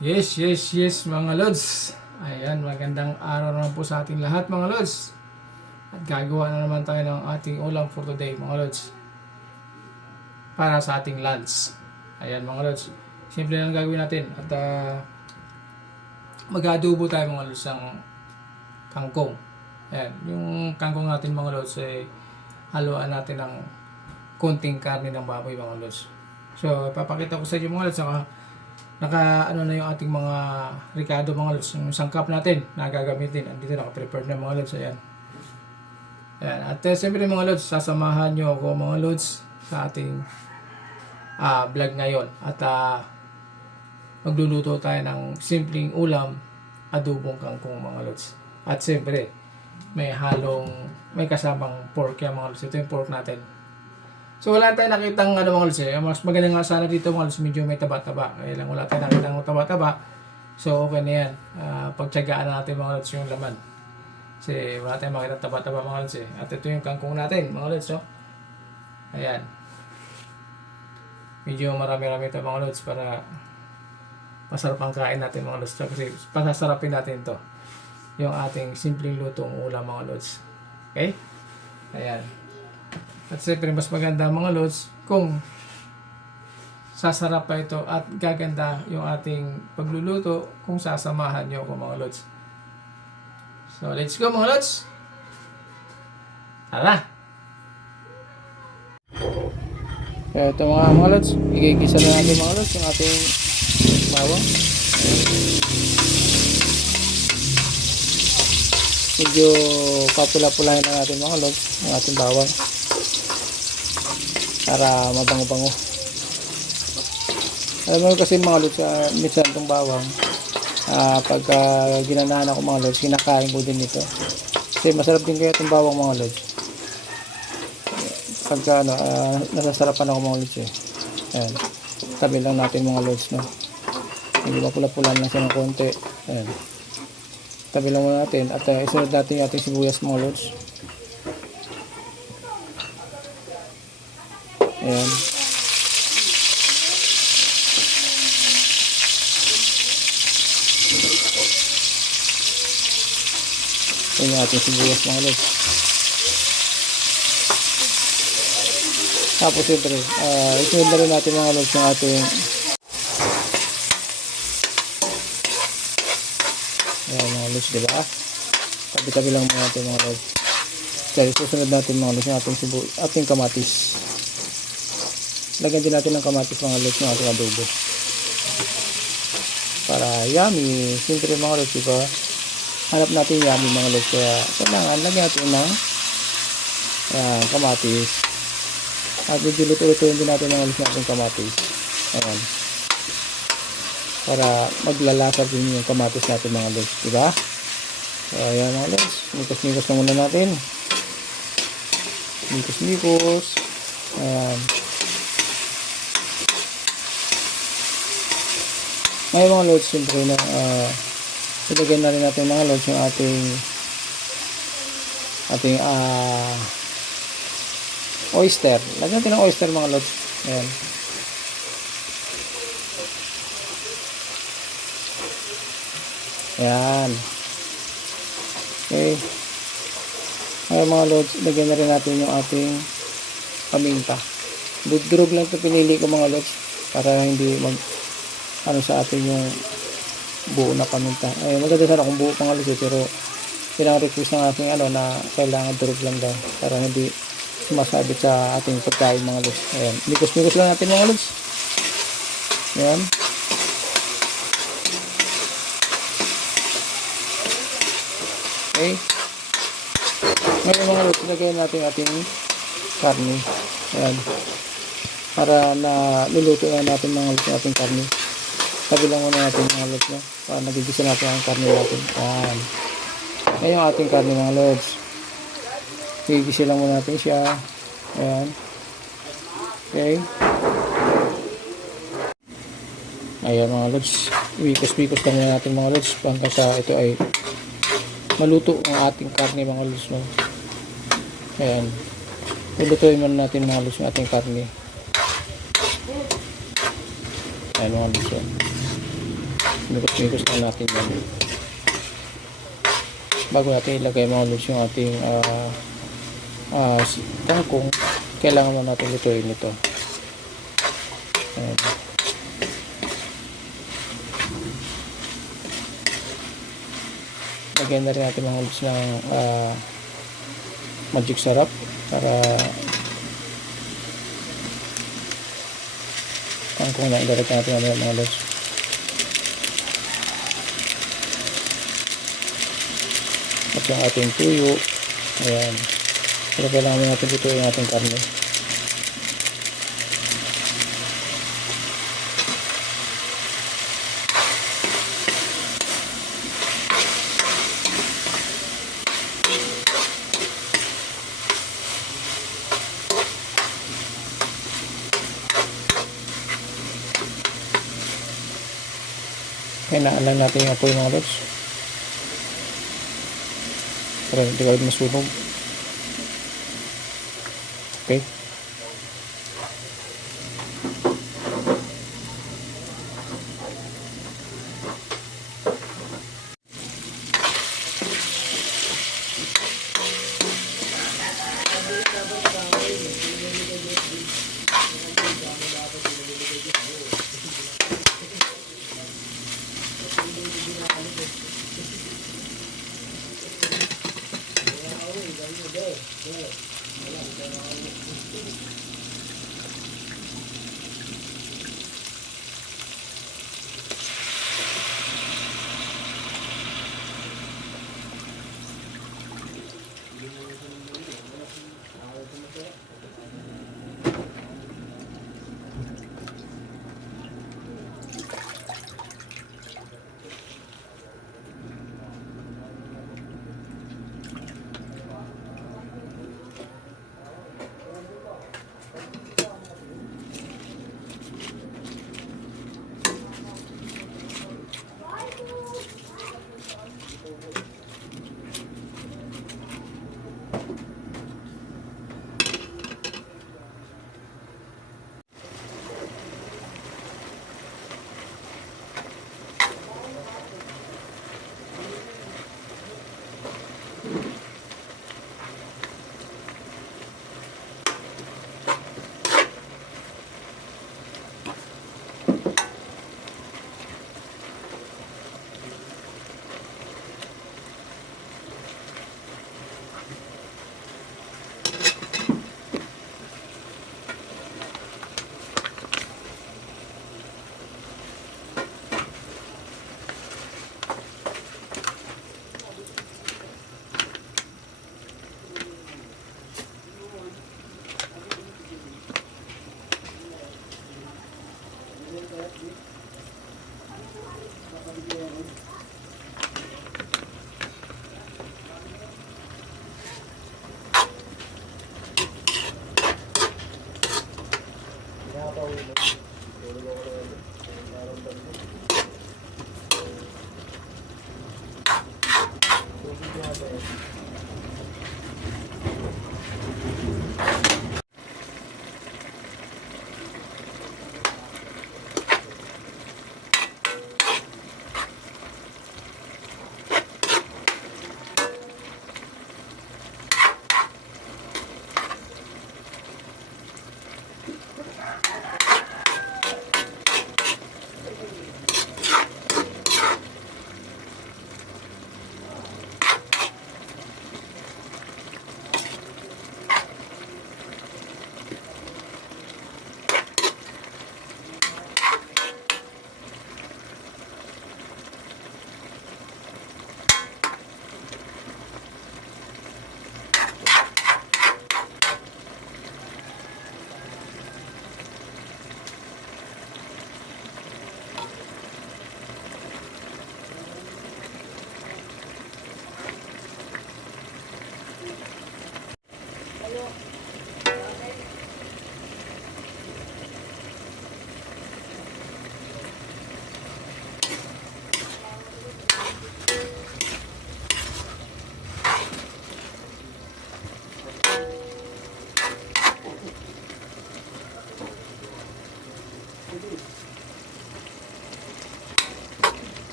Yes mga lods. Ayan, magandang araw naman po sa ating lahat mga lods. At gagawa na naman tayo ng ating ulam for today mga lods. Para sa ating lunch. Ayan mga lods. Simple lang gagawin natin. At mag-adobo tayo mga lods ng kangkong. Ayan, yung kangkong natin mga lods ay haluan natin ng konting karne ng baboy mga lods. So, papakita ko sa inyo mga lods. Naka na yung ating mga ricado mga lods, yung sangkap natin na gagamitin. Andito naka-prepared na mga lods. Ayan. Ayan. At siyempre mga lods, sasamahan nyo ako mga lods sa ating vlog ngayon. At magluluto tayo ng simpleng ulam, adobong kangkong mga lods. At siyempre, may kasamang pork yan mga lods. Ito yung pork natin. So wala tayong nakitang mga lods eh. Mas maganda nga sana dito mga lods, medyo may taba-taba. Kaya lang wala tayong nakitang taba-taba. So okay na yan. Pagtsagaan natin mga lods yung laman. Kasi wala tayong makitang taba-taba mga lods eh. At ito yung kangkong natin mga lods. So, ayan. Medyo marami-rami ito mga lods para masarap ang kain natin mga lods. Kasi pasasarapin natin ito. Yung ating simpleng lutong ulam mga lods. Okay? Ayan. At siyempre mas maganda mga lods kung sasarap pa ito at gaganda yung ating pagluluto kung sasamahan nyo ko mga lods. So let's go mga lods! Tara! Ito mga lods, igigisa na natin mga lods yung ating bawang. Medyo papula-pulahin na natin mga lods yung ating bawang para mabango-bango. Alam mo kasi mga lods, minsan itong bawang pagka ginanahan ako mga lods, kinakain ko din ito kasi masarap din kaya itong bawang mga lods. Pagka nasasarapan ako mga lods eh. Ayan, tabi lang natin mga lods, no? Hindi mapula-pula lang siya ng konti. Ayan, tabi lang muna natin at isunod natin yung ating sibuyas mga lods. Ayan. Ito yung ating sibuyas mga lods. Tapos siyempre, isunod na rin natin mga lods yung ating ayan mga lods, diba? Tabi-tabi lang muna natin mga lods. Kaya susunod natin mga lods yung ating kamatis. Lagyan din natin ng kamatis mga lods ng ating adobo para yummy. Siyempre mga lods, diba? Hanap natin yummy mga lods, kaya kailangan lagyan natin ng kamatis at medyo luto-lutuin din natin mga lods ng ating kamatis. Ayan, para maglalasa din yung kamatis natin mga lods, diba? So ayan mga lods, mikos-mikos na muna natin, mikos-mikos. Ayan. Ngayon mga lods, siyempre na ilagay na rin natin mga lods yung ating oyster. Lagyan natin ng oyster mga lods. Ayan. Ayan. Okay. Ngayon mga lods, ilagay na rin natin yung ating paminta. Durog lang ito pinili ko mga lods para hindi sa atin yung buo na paminta. Ay, maganda sana kung buo pang alis pero pinang-request ng aking na kailangan durog lang daw para hindi sumasabit sa ating pagkain mga lods. Ayan, mikos-mikos lang natin mga lods. Ayan. Okay. Ngayon mga lods, lagyan natin ating karne. Ayan. Para na luluto na natin mga lods ating karne. Tabi lang muna natin mga lods, no? Para nagigisa natin ang karne natin. Ayan. Ngayon yung ating karne mga lods. Gigisa lang muna natin siya. Ayan. Okay. Ayan mga lods. Wikos-wikos lang muna natin mga lods. Hanggang sa ito ay maluto ang ating karne mga lods, no? Ayan. Lulutuin muna natin mga lods yung ating karne. Ayan mga lods. Mikos-mikos lang natin yan. Bago natin ilagay mga lods yung ating kangkong, kailangan mo natin lutuin ito. Ayan. Lagyan na rin natin mga lods ng magic sarap para kangkong na ilalagay natin mga lods. At yung ating tuyo. Ayan. Pero kailangan natin lutuin yung ating karne. Hinaan lang natin yung apoy mga lods para hindi ka masunog. Okay.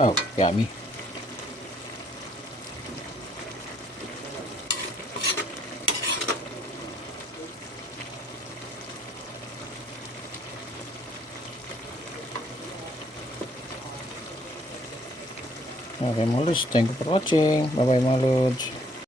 Oh, yummy. Okay mga lods, thank you for watching. Bye bye mga lods.